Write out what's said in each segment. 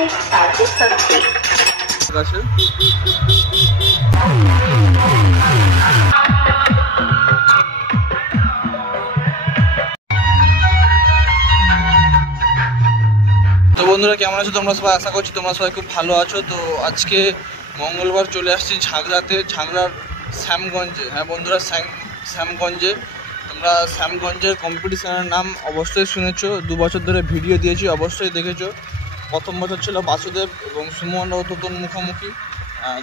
তো বন্ধুরা কেমন আছো তোমরা সবাই? আশা করছি তোমরা সবাই খুব ভালো আছো। তো আজকে মঙ্গলবার চলে আসছি ঝাগড়াতে, ঝাগড়ার শ্যামগঞ্জে। হ্যাঁ বন্ধুরা, শ্যামগঞ্জে। তোমরা শ্যামগঞ্জের কম্পিটিশনের নাম অবশ্যই শুনেছো, 2 বছর ধরে ভিডিও দিয়েছি, অবশ্যই দেখেছো। প্রথম বছর ছিল বাসুদেব এবং সুমন ও তোতন মুখোমুখি,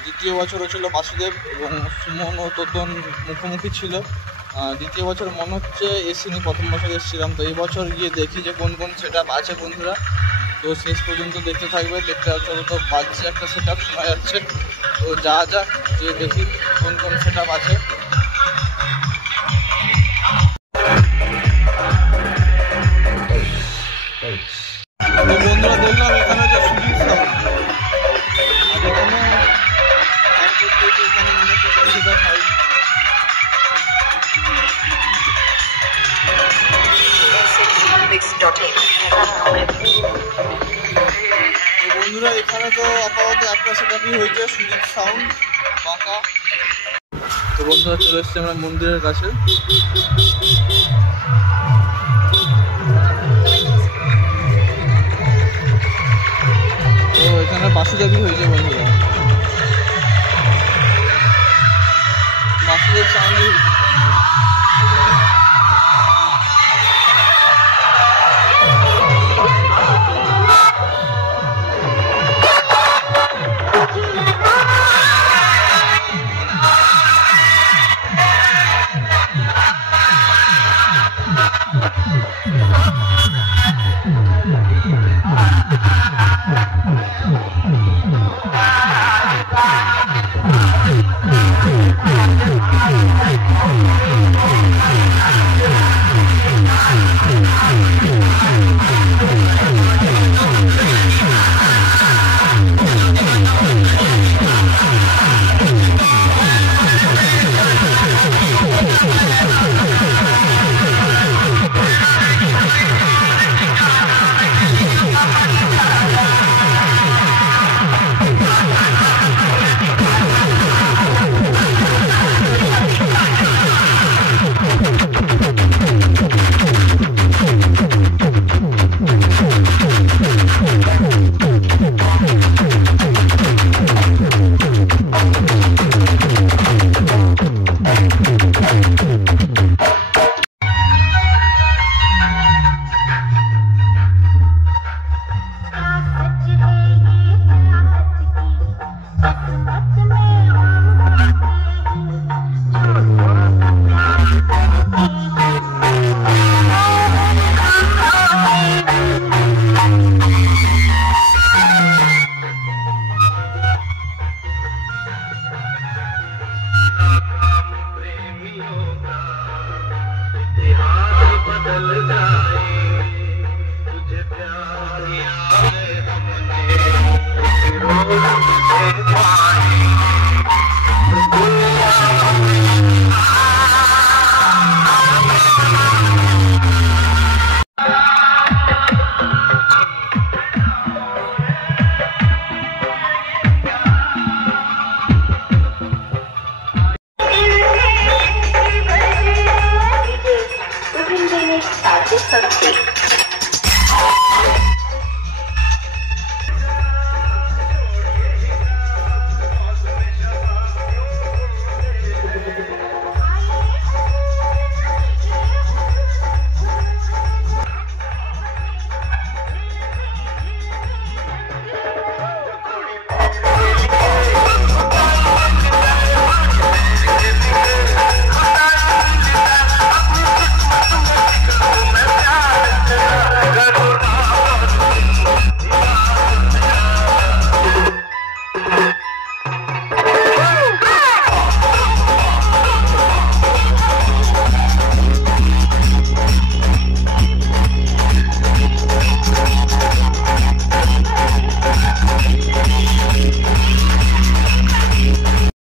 দ্বিতীয় বছরও ছিল বাসুদেব এবং সুমন ও তোতন মুখোমুখি ছিল। দ্বিতীয় বছর মনে হচ্ছে এসিনি, প্রথম বছর এসেছিলাম। তো এই বছর গিয়ে দেখি যে কোন কোন সেট আপ আছে বন্ধুরা। তো শেষ পর্যন্ত দেখতে থাকবে, দেখতে পাচ্ছ তো বাজছে একটা সেট আপ শোনা যাচ্ছে। তো যা যে দেখি কোন কোন সেট আপ আছে। তো বন্ধুরা দেখলাম এখানে যে সুজিত সাউন্ড, আর এখানে মনে হচ্ছে সেটা খাই। বন্ধুরা এখানে তো আপাতত একটা সেটআপই হয়েছে, সুজিত সাউন্ড বাঁকা। তো বন্ধুরা চলে এসেছি আমরা মন্দিরের কাছে। তো এখানে বাসুদেবই হয়েছে বন্ধুরা, বাসুদেব সাউন্ডই হয়েছে। तुझे प्यार हमने रोज से